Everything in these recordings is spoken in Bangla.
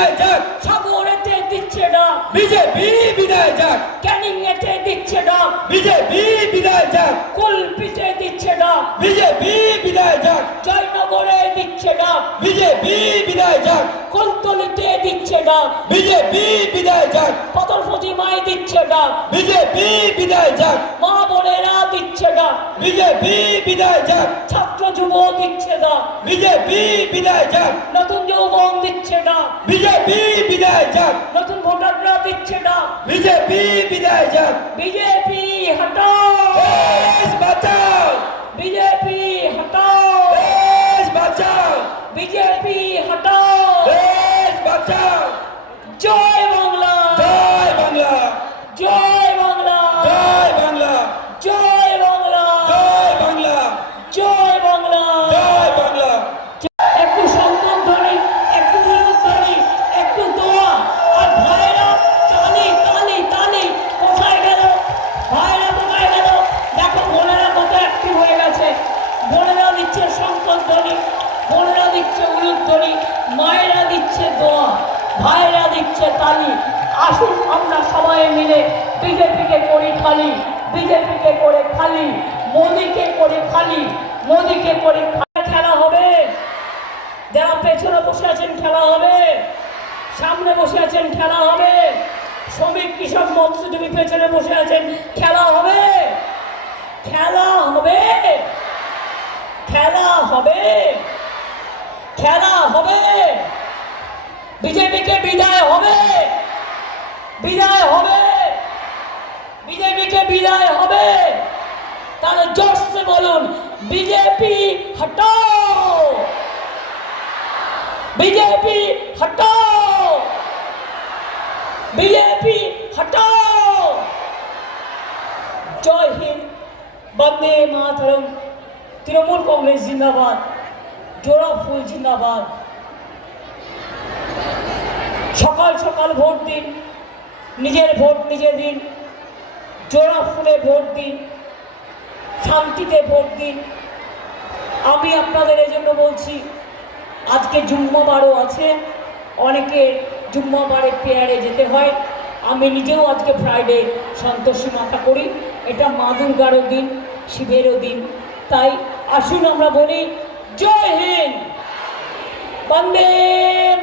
বিদায় যাক, সাগরেতে দিচ্ছে ডাক, বিজেপি বিদায় যাক, ক্যানিংয়েতে দিচ্ছে ডাক, বিজেপি বিদায় যাক, কুলপিতে দিচ্ছে ডাক, বিজেপি বিদায় যাক, জয়নগরে দিচ্ছে ডাক, বিজেপি বিদায় যাক, কুলতলিতে দিচ্ছে ডাক, বিজেপি বিদায় যাক, পতন প্রতিমায় দিচ্ছে ডাক, বিজেপি বিদায় যাক, মা বোনেরা দিচ্ছে ডাক, বিজেপি বিদায় যাক, ছাত্র যুব দিচ্ছে ডাক, বিজেপি বিদায় যাক, নতুন যৌবন দিচ্ছে ডাক, বিজেপি বিদায় যাক, নতুন ভোটাররা দিচ্ছে ডাক, বিজেপি বিদায় যাক, বিজেপি হটাও, দেশ বাঁচাও, বিজেপি হটাও, দেশ বাঁচাও, বিজেপি হটাও, দেশ বাঁচাও। জয় বাংলা, জয় বাংলা, জয় বাংলা, জয় বাংলা, জয় বাংলা, জয় বাংলা, জয় বাংলা, জয় বাংলা। একটু সংকট ধরি, একটু নিয়োগ ধরি, একটু দোয়া, আর ভাইরা তালি তালি তালি, কোথায় গেল ভাইরা, কোথায় গেল? দেখো বোনেরা কত অ্যাক্টিভ হয়ে গেছে, বোনেরা দিচ্ছে সংকট ধরি, বোনেরা দিচ্ছে উলুধ্বনি, মায়েরা দিচ্ছে দোয়া, ভাইরা দিচ্ছে তালি। আসুন আমরা সবাই মিলে বিজেপিকে করি খালি, বিজেপিকে করে খালি, মোদিকে করে খালি, মোদিকে করে খেলা হবে। যারা পেছনে বসে আছেন খেলা হবে, সামনে বসে আছেন খেলা হবে, শ্রমিক কৃষক মৎস্যজীবী পেছনে বসে আছেন খেলা হবে, খেলা হবে, খেলা হবে, খেলা হবে। বিজেপিকে বিদায় হবে, বিদায় হবে, বিজেপিকে বিদায় হবে। তাহলে জোরসে বলুন, বিজেপি হটাও, বিজেপি হটাও, বিজেপি হটাও। জয় হিন্দ, বন্দে মাতরম। তৃণমূল কংগ্রেস জিন্দাবাদ, জোড়া ফুল জিন্দাবাদ। সকাল সকাল ভোট দিন, নিজের ভোট নিজে দিন, জোড়া ফুলে ভোট দিন, শান্তিতে ভোট দিন। আমি আপনাদের এই জন্য বলছি, আজকে জুম্মাবারও আছে, অনেকে জুম্মাবারে প্রেয়ারে যেতে হয়। আমি নিজেও আজকে ফ্রাইডে সন্তোষী মাতা করি, এটা মা দুর্গারও দিন, শিবেরও দিন। তাই আসুন আমরা বলি, জয় হিন্দ, বন্দে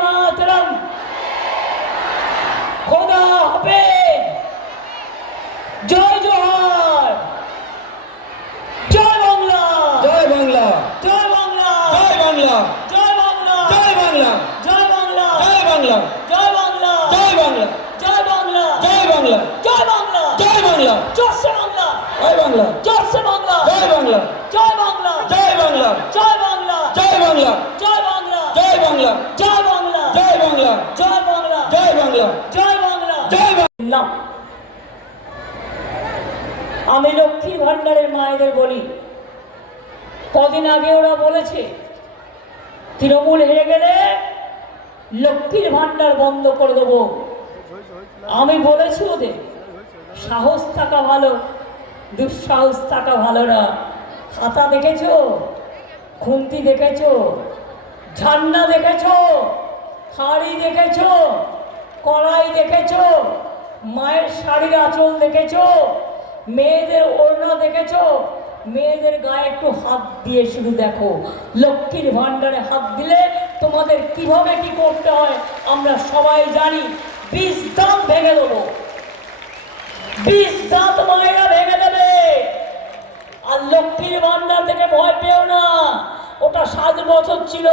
মাতরম, খোদা হাফেজ, জয় জোহার, জয় বাংলা, জয় বাংলা, জয় বাংলা, জয় বাংলা, জয় বাংলা, জয় বাংলা, জয় বাংলা, জয় বাংলা, জয় বাংলা, জয় বাংলা, জয় বাংলা, জয় বাংলা, জয় বাংলা, জয় বাংলা, জোরসে বাংলা, জয় বাংলা, জোরসে বাংলা, জয় বাংলা, জয় বাংলা, জয় বাংলা, জয় বাংলা, জয় বাংলা, জয় বাংলা, জয় বাংলা, জয় বাংলা, জয় বাংলা, জয় বাংলা, জয় বাংলা, জয় বাংলা, জয় বাংলা। না, আমি লক্ষ্মী ভান্ডারের মায়েদের বলি, কদিন আগে ওরা বলেছে তৃণমূল হেরে গেলে লক্ষ্মীর ভান্ডার বন্ধ করে দেবো। আমি বলেছি ওদের, সাহস থাকা ভালো, দুঃসাহস থাকা ভালো না। হাতা দেখেছো, খুন্তি দেখেছো, ঝান্ডা দেখেছো, হাড়ি দেখেছো, কড়াই দেখেছো, মায়ের শাড়ির আঁচল দেখেছো, মেয়েদের ওড়না দেখেছো, মেয়েদের গায়ে একটু হাত দিয়ে শুধু দেখো। লক্ষ্মীর ভান্ডারে হাত দিলে তোমাদের কিভাবে কি করতে হয় আমরা সবাই জানি। 20 দাঁত ভেঙে দেবো, 20 দাঁত মায়েরা ভেঙে দেবে। আর লক্ষ্মীর ভান্ডার থেকে ভয় পেও না, ওটা 7 বছর ছিল,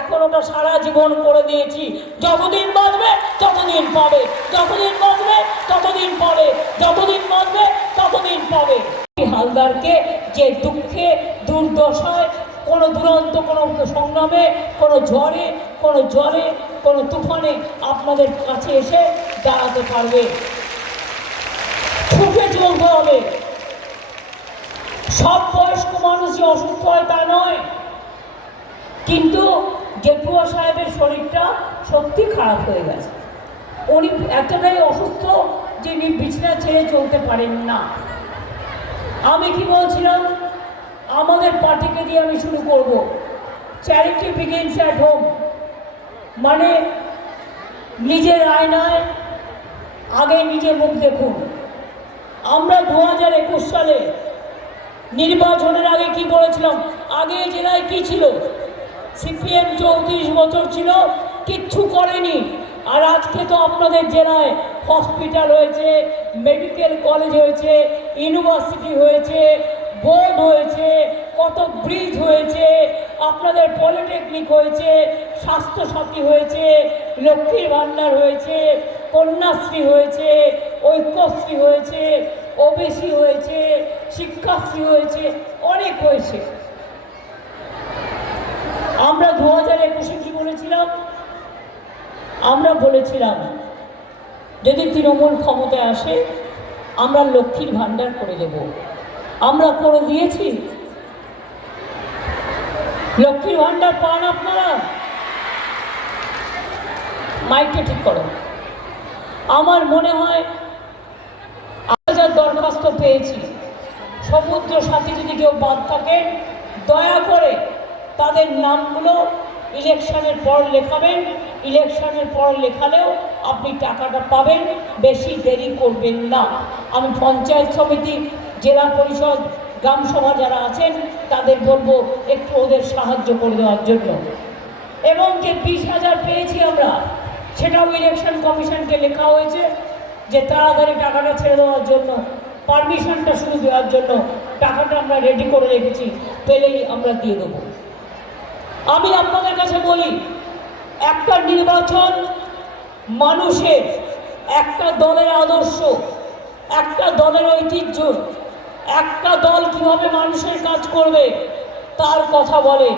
এখন ওটা সারা জীবন করে দিয়েছি। যতদিন বাঁচবে ততদিন পাবে, যতদিন বাঁচবে ততদিন পাবে, যতদিন বাঁচবে ততদিন পাবে। হালদারকে যে দুঃখে দুর্দশায়, কোনো দুরন্ত কোনো সংগ্রামে, কোনো ঝড়ে, কোনো জলে, কোনো তুফানে আপনাদের কাছে এসে দাঁড়াতে পারবে। ছুটে চলতে হবে। সব বয়স্ক মানুষ যে অসুস্থ হয় তা নয়, কিন্তু জেঠুয়া সাহেবের শরীরটা সত্যি খারাপ হয়ে গেছে। উনি এতটাই অসুস্থ যে উনি বিছানা ছেড়ে চলতে পারেন না। আমি কি বলছিলাম, আমাদের পার্টিকে দিয়ে আমি শুরু করব, চ্যারিটি বিগিনস অ্যাট হোম। মানে নিজের আয়নায় আগে নিজে মুখ দেখুন। আমরা 2021 সালে নির্বাচনের আগে কি বলেছিলাম? আগে জেলায় কি ছিল? সিপিএম 34 বছর ছিল, কিচ্ছু করেনি। আর আজকে তো আপনাদের জেলায় হসপিটাল হয়েছে, মেডিকেল কলেজ হয়েছে, ইউনিভার্সিটি হয়েছে, বোর্ড হয়েছে, কত ব্রিজ হয়েছে, আপনাদের পলিটেকনিক হয়েছে, স্বাস্থ্যসাথী হয়েছে, লক্ষ্মীর ভাণ্ডার হয়েছে, কন্যাশ্রী হয়েছে, ঐক্যশ্রী হয়েছে, ওবিসি হয়েছে, শিক্ষাশ্রী হয়েছে, অনেক হয়েছে। আমরা 2021 কি বলেছিলাম? আমরা বলেছিলাম যদি তৃণমূল ক্ষমতায় আসে আমরা লক্ষ্মীর ভাণ্ডার করে দেব। আমরা করে দিয়েছি। লক্ষ্মীর ভাণ্ডার পান আপনারা? মাইকটা ঠিক করো। আমার মনে হয় 1000 দরখাস্ত পেয়েছি। সমুদ্র সাথী যদি কেউ বাদ থাকে দয়া করে তাদের নামগুলো ইলেকশনের পর লেখাবেন। ইলেকশনের পর লেখালেও আপনি টাকাটা পাবেন, বেশি দেরি করবেন না। আমি পঞ্চায়েত সমিতি, জেলা পরিষদ, গ্রামসভা যারা আছেন তাদের বলবো একটু ওদের সাহায্য করে দেওয়ার জন্য। এবং যে 20,000 পেয়েছি আমরা, সেটাও ইলেকশন কমিশনকে লেখা হয়েছে যে তাড়াতাড়ি টাকাটা ছেড়ে দেওয়ার জন্য, পারমিশনটা শুরু দেওয়ার জন্য টাকাটা আমরা রেডি করে রেখেছি, পেলেই আমরা দিয়ে দেবো। আমি আপনাদের কাছে বলি, একটা নির্বাচন মানুষের, একটা দলের আদর্শ, একটা দলের ঐতিহ্য, একটা দল কিভাবে মানুষের কাজ করবে তার কথা বলে।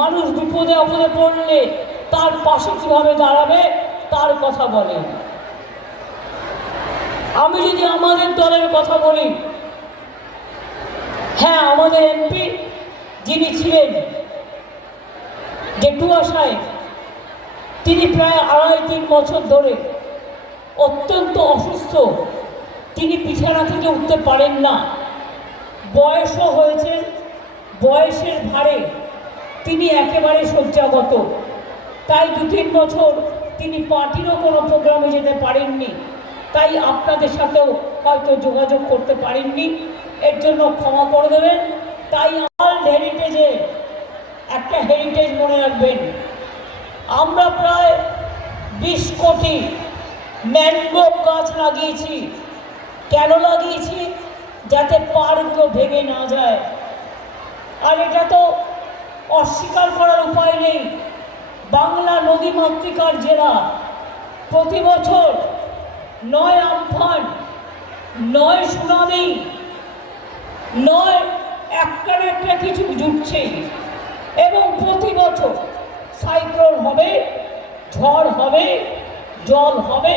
মানুষ বিপদে আপদে পড়লে তার পাশে কিভাবে দাঁড়াবে তার কথা বলে। আমি যদি আমাদের দলের কথা বলি, হ্যাঁ, আমাদের এমপি যিনি ছিলেন জেঠুয়া সাহেব, তিনি প্রায় 2.5-3 বছর ধরে অত্যন্ত অসুস্থ। তিনি বিছানা থেকে উঠতে পারেন না, বয়সও হয়েছে, বয়সের ভারে তিনি একেবারে শয্যাগত। তাই 2-3 বছর তিনি পার্টিরও কোনো প্রোগ্রামে যেতে পারেননি, তাই আপনাদের সাথেও হয়তো যোগাযোগ করতে পারেননি, এর জন্য ক্ষমা করে দেবেন। তাই ওয়ার্ল্ড হেরিটেজে একটা হেরিটেজ মনে রাখবেন, আমরা প্রায় 20 কোটি ম্যানগ্রোভ গাছ লাগিয়েছি। কেন লাগিয়েছি? যাতে পাড়গুলো ভেঙে না যায়। আর এটা তো অস্বীকার করার উপায় নেই, বাংলা নদীমাতৃকার জেলা। প্রতি বছর 9 আমফান, 9 সুনামি, 9 একটার একটা কিছু জুটছে। এবং প্রতি বছর সাইক্লোন হবে, ঝড় হবে, জল হবে,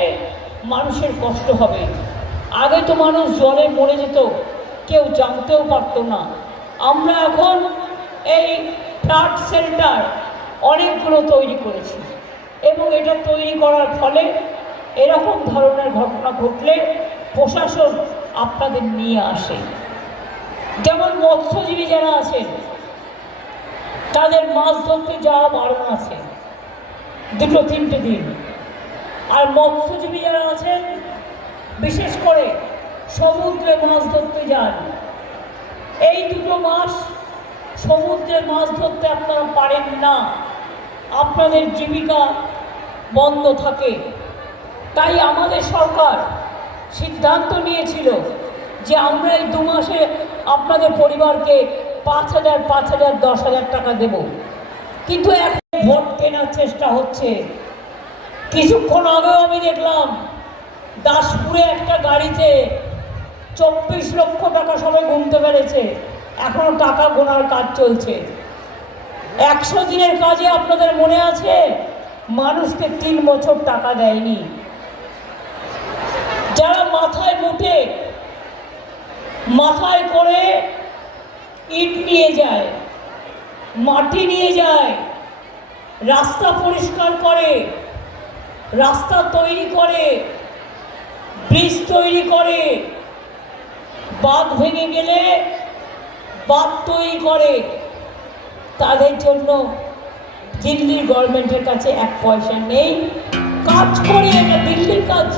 মানুষের কষ্ট হবে। আগে তো মানুষ জলে মরে যেত, কেউ জানতেও পারত না। আমরা এখন এই ফ্লাড শেল্টার অনেকগুলো তৈরি করেছি, এবং এটা তৈরি করার ফলে এরকম ধরনের ঘটনা ঘটলে প্রশাসন আপনাদের নিয়ে আসে। যেমন মৎস্যজীবী যারা আছেন তাদের মাছ ধরতে যাওয়া বারণ আছে 2-3 দিন। আর মৎস্যজীবী যারা আছেন বিশেষ করে সমুদ্রে মাছ ধরতে যান, এই 2 মাস সমুদ্রে মাছ ধরতে আপনারা পারেন না, আপনাদের জীবিকা বন্ধ থাকে। তাই আমাদের সরকার সিদ্ধান্ত নিয়েছিল যে আমরা এই 2 মাসে আপনাদের পরিবারকে 5,000, 5,000, 10,000 টাকা দেব। কিন্তু এখন ভোট কেনার চেষ্টা হচ্ছে। কিছুক্ষণ আগেও আমি দেখলাম দাসপুরে একটা গাড়িতে 24 লক্ষ টাকা সবাই গুনতে পেরেছে, এখনো টাকা গোনার কাজ চলছে। 100 দিনের কাজে আপনাদের মনে আছে মানুষকে 3 বছর টাকা দেয়নি। যারা মাথায় মুঠে, মাথায় করে ইট নিয়ে যায়, মাটি নিয়ে যায়, রাস্তা পরিষ্কার করে, রাস্তা তৈরি করে, ব্রিজ তৈরি করে, বাঁধ ভেঙে গেলে বাঁধ তৈরি করে, তাদের জন্য দিল্লির গভর্নমেন্টের কাছে 1 পয়সা নেই। কাজ করিয়ে, এটা দিল্লির কাজ,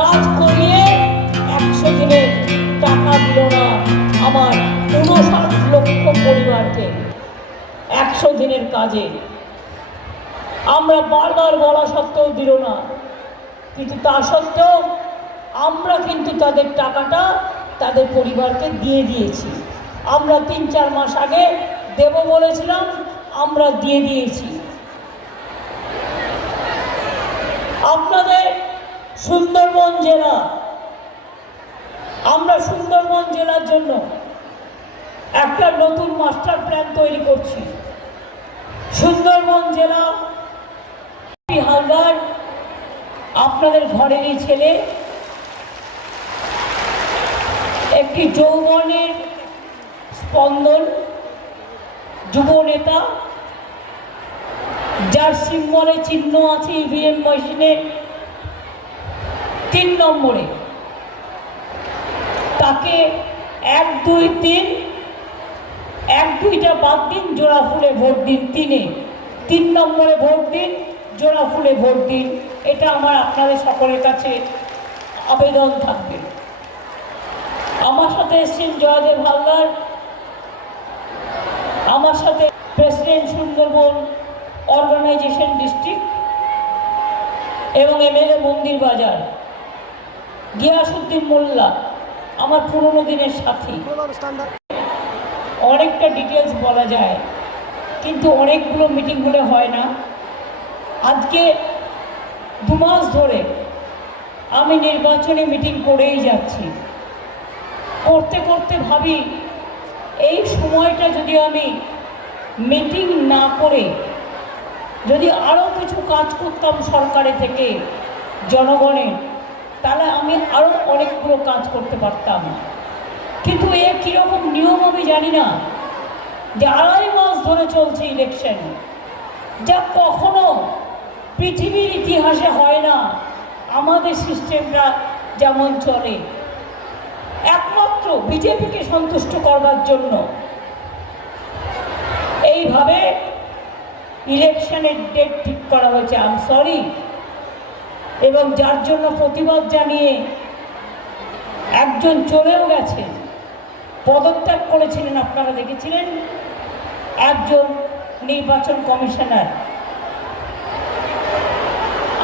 কাজ করিয়ে 100 দিনের টাকা দিল না আমার 59 লক্ষ পরিবারকে 100 দিনের কাজে। আমরা বারবার বলা সত্ত্বেও দিল না, কিন্তু তা সত্ত্বেও আমরা কিন্তু তাদের টাকাটা তাদের পরিবারকে দিয়ে দিয়েছি। আমরা 3-4 মাস আগে দেব বলেছিলাম, আমরা দিয়ে দিয়েছি। আপনাদের সুন্দরবন জেলা, আমরা সুন্দরবন জেলার জন্য একটা নতুন মাস্টার প্ল্যান তৈরি করছি। সুন্দরবন জেলা হালদার আপনাদের ঘরেরই ছেলে, একটি যৌবনের স্পন্দন, যুব নেতা, যার সিম্বলে চিহ্ন আছে ইভিএম মেশিনের 3 নম্বরে। তাকে 1, 2, 3, 1, 2টা বাদ দিন, জোড়া ফুলে ভোট দিন। 3 নম্বরে ভোট দিন, জোড়া ফুলে ভোট দিন। এটা আমার আপনাদের সকলের কাছে আবেদন থাকবে। আমার সাথে এসছেন জয়দেব হালদার, আমার সাথে প্রেসিডেন্ট সুন্দরবন অর্গানাইজেশন ডিস্ট্রিক্ট এবং এমএলএ মন্দির বাজার গিয়াসউদ্দিন মোল্লা, আমার পুরনো দিনের সাথী। অনেকটা ডিটেলস বলা যায়, কিন্তু অনেকগুলো মিটিংগুলো হয় না। আজকে 2 মাস ধরে আমি নির্বাচনী মিটিং করেই যাচ্ছি। করতে করতে ভাবি, এই সময়টা যদি আমি মিটিং না করে যদি আরও কিছু কাজ করতাম সরকারের থেকে জনগণের, তাহলে আমি আরও অনেকগুলো কাজ করতে পারতাম। কিন্তু এ কীরকম নিয়ম আমি জানি না, যে 2.5 মাস ধরে চলছে ইলেকশন, যা কখনো পৃথিবীর ইতিহাসে হয় না। আমাদের সিস্টেমটা যেমন চলে, একমাত্র বিজেপিকে সন্তুষ্ট করবার জন্য এইভাবে ইলেকশনের ডেট ঠিক করা হয়েছে। I am sorry. এবং যার জন্য প্রতিবাদ জানিয়ে একজন চলেও গেছেন, পদত্যাগ করেছিলেন, আপনারা দেখেছিলেন, একজন নির্বাচন কমিশনার।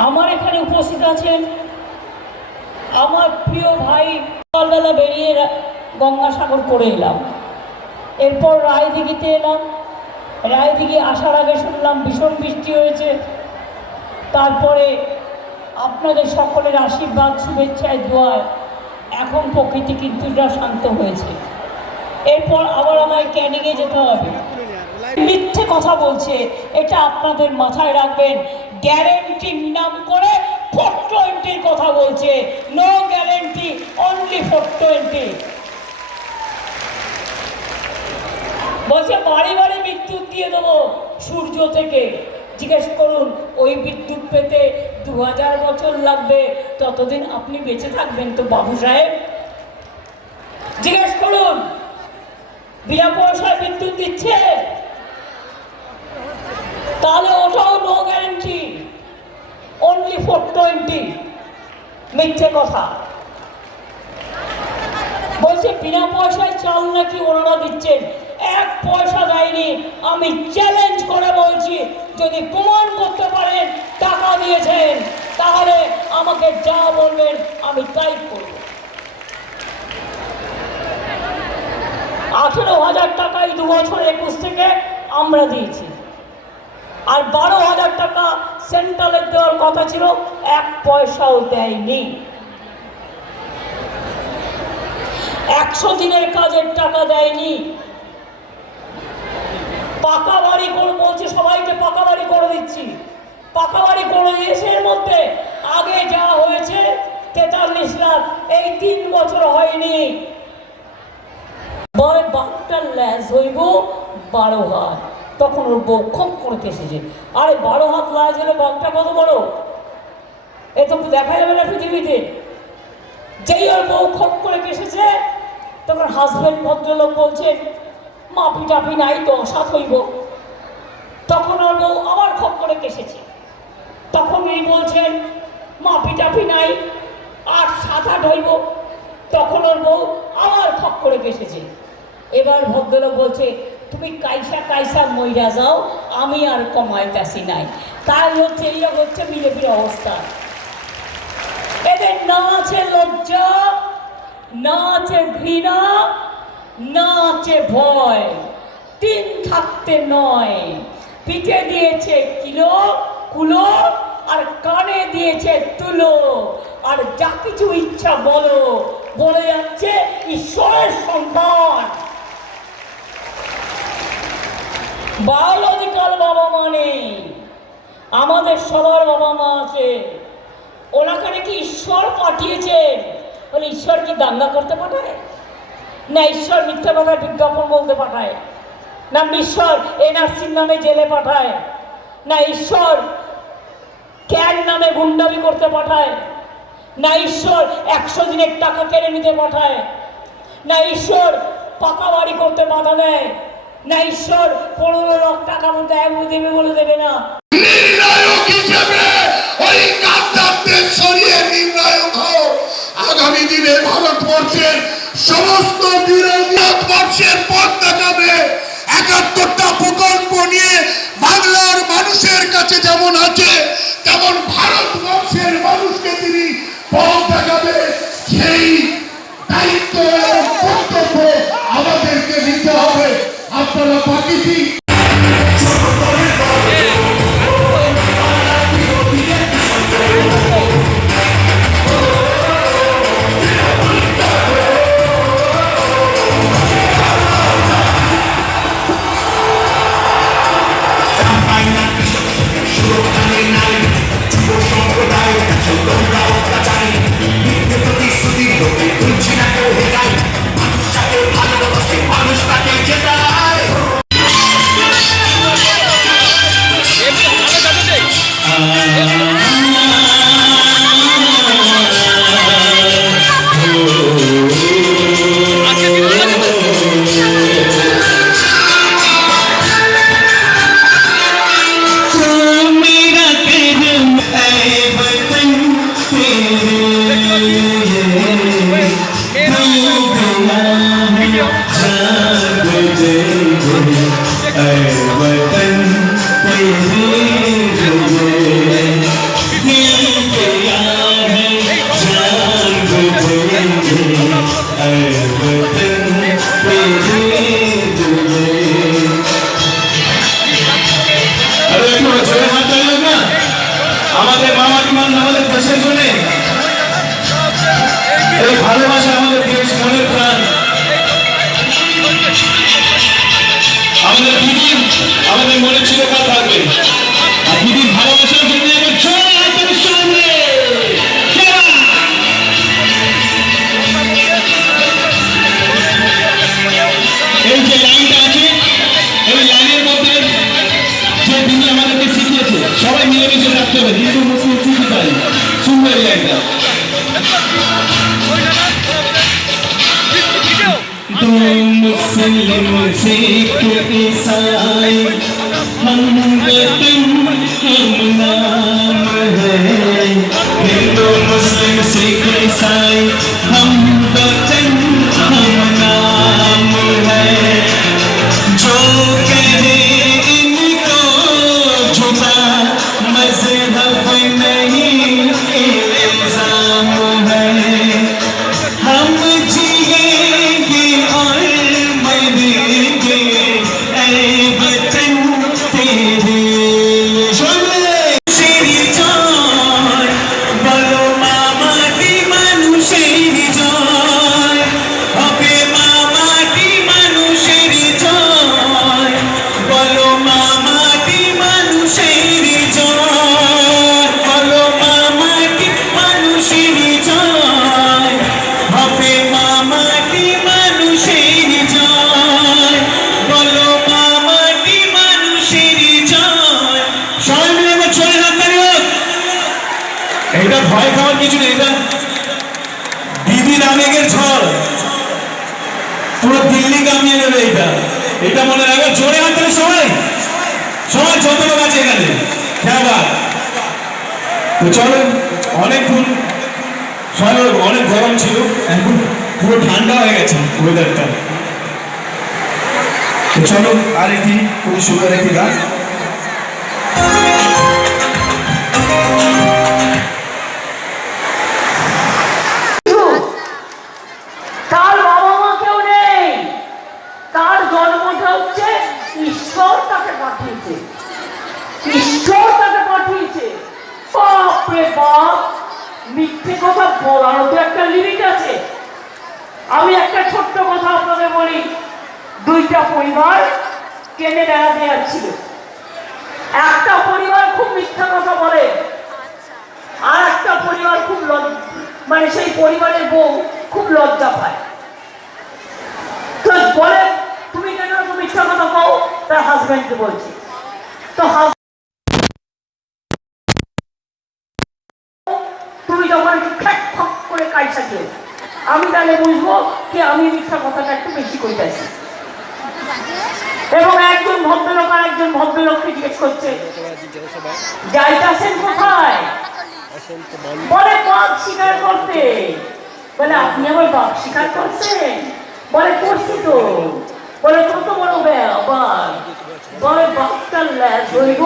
আমার এখানে উপস্থিত আছেন আমার প্রিয় ভাই। সকালবেলা বেরিয়ে গঙ্গাসাগর করে এলাম, এরপর রায়দিঘিতে এলাম। রায়দিঘি আসার আগে শুনলাম ভীষণ বৃষ্টি হয়েছে। তারপরে আপনাদের সকলের আশীর্বাদ, শুভেচ্ছায়, দোয়ায় এখন প্রকৃতি কিছুটা শান্ত হয়েছে। এরপর আবার আমায় ক্যানিংয়ে যেতে হবে। মিথ্যে কথা বলছে, এটা আপনাদের মাথায় রাখবেন। গ্যারেন্টির নাম করে 420 কথা বলছে। No guarantee, only 420। বলছে বাড়ি বাড়ি বিদ্যুৎ দিয়ে দেবো সূর্য থেকে। জিজ্ঞেস করুন, ওই বিদ্যুৎ পেতে 2000 বছর লাগবে, ততদিন আপনি বেঁচে থাকবেন তো বাবু সাহেব? জিজ্ঞেস করুন, বিনা পয়সায় বিদ্যুৎ দিচ্ছে, তাহলে ওটাও নো গ্যারেন্টি, অনলি 420। মিথ্যে কথা বলছে। বিনা পয়সায় চাল নাকি ওনারা দিচ্ছেন, 1 পয়সা দেয়নি। আমি চ্যালেঞ্জ করে বলছি, যদি প্রমাণ করতে পারেন টাকা দিয়েছেন, তাহলে আমাকে যা বলবেন আমি তাই করব। 18,000 টাকায় 2 বছর 21 থেকে আমরা দিয়েছি, আর 12,000 টাকা সেন্ট্রালের দেওয়ার কথা ছিল, 1 পয়সাও দেয়নি। 100 দিনের কাজের টাকা দেয়নি। পাকা বাড়ি করে বলছে, সবাইকে পাকা বাড়ি করে দিচ্ছি। পাকা বাড়ি করে দিয়েছে, এর মধ্যে আগে যা হয়েছে 43 লাখ, এই 3 বছর হয়নি। বাঘটার ল্যাজ হইব 12 হাত। তখন ওর বউ খপ করে কেসেছে, আরে 12 হাত ল্যাজ হলে বাঘটা কত বড়, এ তো দেখা যাবে না পৃথিবীতে। যেই ওর বউ খপ করে কেসেছে, তখন হাজব্যান্ড ভদ্রলোক বলছেন মাপি টাপি নাই, 10 হাত হইব। তখন ওর বউ আবার খপ করে কেসেছে, তখন উনি বলছেন মাপি টাপি নাই, আর 7-8 হইব। তখন ওর বউ আবার খপ করে কেসেছে। এবার ভদ্রলোক বলছে, তুমি কাইসা কাইসা মইরা যাও, আমি আর কমাইতাছি নাই। তাই হচ্ছে এইরকম হচ্ছে মিলেপির অবস্থা। এদের না আছে লজ্জা, না আছে ঘৃণা, না আছে ভয়। 3 থাকতে নয়। পিঠে দিয়েছে কিলো কুলো, আর কানে দিয়েছে তুলো। আর যা কিছু ইচ্ছা বলো, বলে যাচ্ছে ঈশ্বরের সন্তান। বায়োলজিক্যাল বাবা মা নেই, আমাদের সবার বাবা মা আছে। ওনাকে নাকি ঈশ্বর পাঠিয়েছেন। বলে ঈশ্বর কি দাঙ্গা করতে পাঠায়? না ঈশ্বর মিথ্যা কথায় বিজ্ঞাপন বলতে পাঠায়? না ঈশ্বর এনআরসির নামে জেলে পাঠায়? না ঈশ্বর ক্যান নামে গুন্ডামি করতে পাঠায়? না ঈশ্বর 100 দিনের টাকা কেড়ে নিতে পাঠায়? না ঈশ্বর পাকা বাড়ি করতে বাধা দেয়? না ঈশ্বর 15 লাখ টাকা মতো দেবে বলে দেবে না? নির্ণায়ক হিসেবে ওই গাদ্দারদের সরিয়ে নির্ণায়ক হও। আগামী দিনে ভারতবর্ষের সমস্ত বিরোধী ভারতবর্ষের পথ দেখাবে। 71টা প্রকল্প নিয়ে বাংলার মানুষের কাছে যেমন আছে, তেমন ভারতবর্ষের মানুষকে তিনি পথ দেখাবে। সেই দায়িত্ব এবং কর্তব্য আমাদেরকে নিতে হবে। আপনারা পাকিস্তান আমাদের মামাটিমান আমাদের দেশের জন্য এই ভালোবাসা, আমাদের দেশ মনের প্রাণ। আমাদের দিদি আমাদের মনে চিরকাল থাকবে। আর দিদির ভালোবাসার জন্য এবার জোরে হাতের সামনে এই যে লাইনটা আছে, এই লাইনের মধ্যে যে দিদি আমাদেরকে শিখিয়েছে, সবাই মিলেমিশে থাকতে হবে। হিন্দু মুসলিম শিখি চাই, শুনবে এই লাইনটা। दो मुस्लिम सिख ईसाई हम वतन हम नाम है। हिंदू मुस्लिम सिख ईसाई हम वतन हम नाम है। जो कहे इनको झुका मजहब नहीं इल्जाम है। हम जिएंगे और मरेंगे ऐ वतन तेरे। মানুষের জয় বলো মামাটি, মানুষের জয় হবে। মামাটি মানুষের জয় বলো, মামাটি মানুষের জয় বলো। মামাটি মানুষের জয় হবে। মামাটি মানুষের জয় বলো। মামাটি মানুষের জয়। সবাই মিলে আমার ছোট হাত দাঁড়িয়ে। এটা ভয় খাওয়ার কিছু নেই। এটা দিদির আবেগের ঝড়, পুরো দিল্লি কামিয়ে নেবে। এটা মনে রাখবে। জোরে হাত দেবে সবাই, সবাই যত লোক আছে এখানে। খেয়াল তো চলো, অনেকক্ষণ সময় অনেক গরম ছিল, এখন পুরো ঠান্ডা হয়ে গেছে ওয়েদারটা। তো চলো আরেকটি খুবই সুন্দর একটি গান। তার বাবা মা কেউ নেই, তার জন্মটা হচ্ছে ঈশ্বর তাকে পাঠিয়েছে, ঈশ্বর তাকে পাঠিয়েছে। বাপরে বাপ, মিথ্যে কথা বলারও তো একটা লিমিট আছে। আমি একটা ছোট্ট কথা আপনাদের বলি। দুইটা পরিবার ট্রেনে বেড়াতে যাচ্ছিল। একটা পরিবার খুব মিথ্যা কথা বলে, আর একটা পরিবার খুব মানে সেই পরিবারের বউ খুব লজ্জা পায়। তো বলে, তুমি কেন মিথ্যা কথা কও? তার হাজব্যান্ডকে বলছে। তো তুমি যখন একটু খ্যাক খক করে কাইসা খেয়ে, আমি তাহলে বুঝবো কি আমি মিথ্যা কথাটা একটু বেশি করতেছি। এবং একজন ভদ্রলোক আর একজন ভদ্রলোককে জিজ্ঞেস করছে, যাইতেছেন কোথায়? বলে বাঘ শিকার করতে। বলে আপনি আবার বাঘ শিকার করছেন? বলে করছি তো। বলে কত বড় বাঘ? বলে বাঘটার ল্যাজ হইব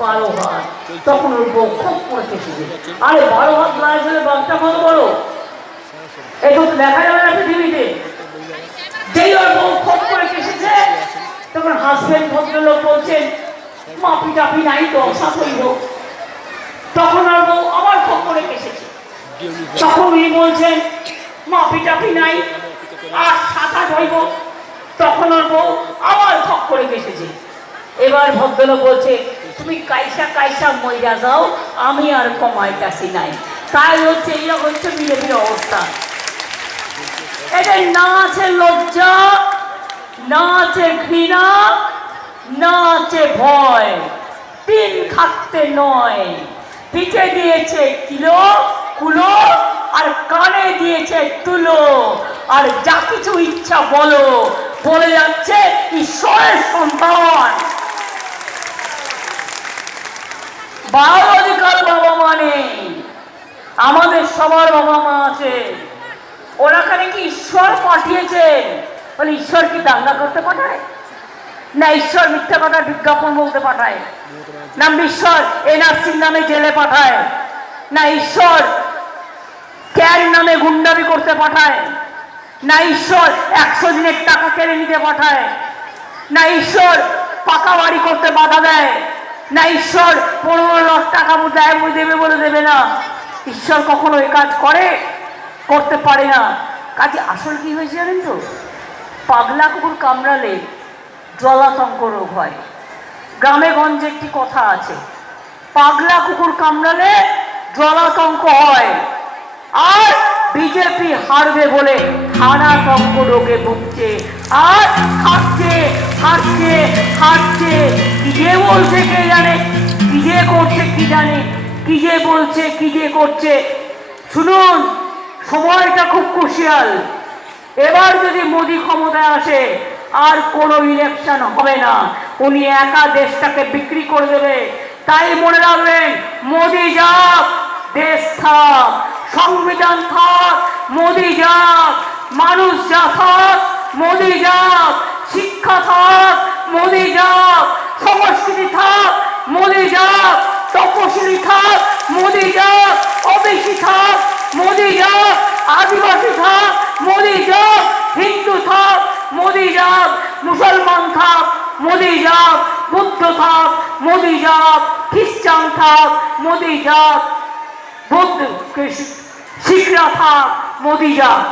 12 হাত। তখন ওর বউ খুব করে কেসেছে, আরে 12 হাত ল্যাজ হলে বাঘটা কত বড়? এই তো দেখা যাবে না পৃথিবীতে। যেই ওর বউ খুব করে কেসেছে, তখন হাজবেন্ড ভদ্রলোক বলছেন, মাপি টাপি নাই তো, সাথ হইব। তখন ওর বউ আবার খুব করে কেসেছে। তখন উনি বলছেন, মাপি টাপি নাই, আর সাথ হইব। তখন ওর বউ আবার খুব করে কেসেছে। এবার ভদ্রলোক বলছে, তুমি কাইসা কাইসা মইরা যাও, আমি আর কমাইতাছি নাই। তাই হচ্ছে এইরকম হচ্ছে মিলে মিলে অবস্থা। এদের না আছে লজ্জা, না আছে ঘৃণা, না আছে ভয়। তিন খাটতে নয়, পিঠে দিয়েছে কিলো কুলো, আর কানে দিয়েছে তুলো, আর যা কিছু ইচ্ছা বলো, বলে যাচ্ছে ঈশ্বরের সন্তান। বায়োলজিক্যাল বাবা মা নেই, আমাদের সবার বাবা মা আছে। ওনাখানে কি ঈশ্বর পাঠিয়েছেন? বলে ঈশ্বর কি দাঙ্গা করতে পাঠায়? না ঈশ্বর মিথ্যা কথার বিজ্ঞাপন বলতে পাঠায়? না ঈশ্বর এনআরসির নামে জেলে পাঠায়? না ঈশ্বর ক্যার নামে গুন্ডামি করতে পাঠায়? না ঈশ্বর 100 দিনের টাকা কেড়ে নিতে পাঠায়? না ঈশ্বর পাকা বাড়ি করতে বাধা দেয়? না ঈশ্বর 15 লাখ টাকা দেবে বলে দেবে না? ঈশ্বর কখনো এই কাজ করতে পারে না। কাজে আসল কি হয়েছে জানেন তো? পাগলা কুকুর কামড়ালে জলাতঙ্ক রোগ হয়। গ্রামে গঞ্জে একটি কথা আছে, পাগলা কুকুর কামড়ালে জলাতঙ্ক হয়। আর বিজেপি হারবে বলে হানাতঙ্ক রোগে ভুগছে, আর হারছে হারছে হারছে। কি যে বলছে কে জানে, কি যে করছে কি জানে, কি যে বলছে কি যে করছে। শুনুন, সময়টা খুব ক্রুশিয়াল। এবার যদি মোদি ক্ষমতায় আসে, আর কোনো ইলেকশন হবে না, উনি একা দেশটাকে বিক্রি করে দেবে। তাই মনে রাখবেন, মোদি যাক, দেশ থাক, সংবিধান থাক, মোদি যাক, মানুষ যা থাক, মোদি যাক, শিক্ষা থাক, মোদি যাক, সংস্কৃতি থাক, মোদি যাক, তপশিলি থাক, মোদি যাক, ওবিসি থাক, মোদি যাক, আদিবাসী থাক, মোদি যাক, হিন্দু থাক, মোদি যাক, মুসলমান থাক, মোদি যাক, বুদ্ধ থাক, মোদি যাক, খ্রিস্টান থাক, মোদি যাক, শিখরা থাক, মোদি যাক।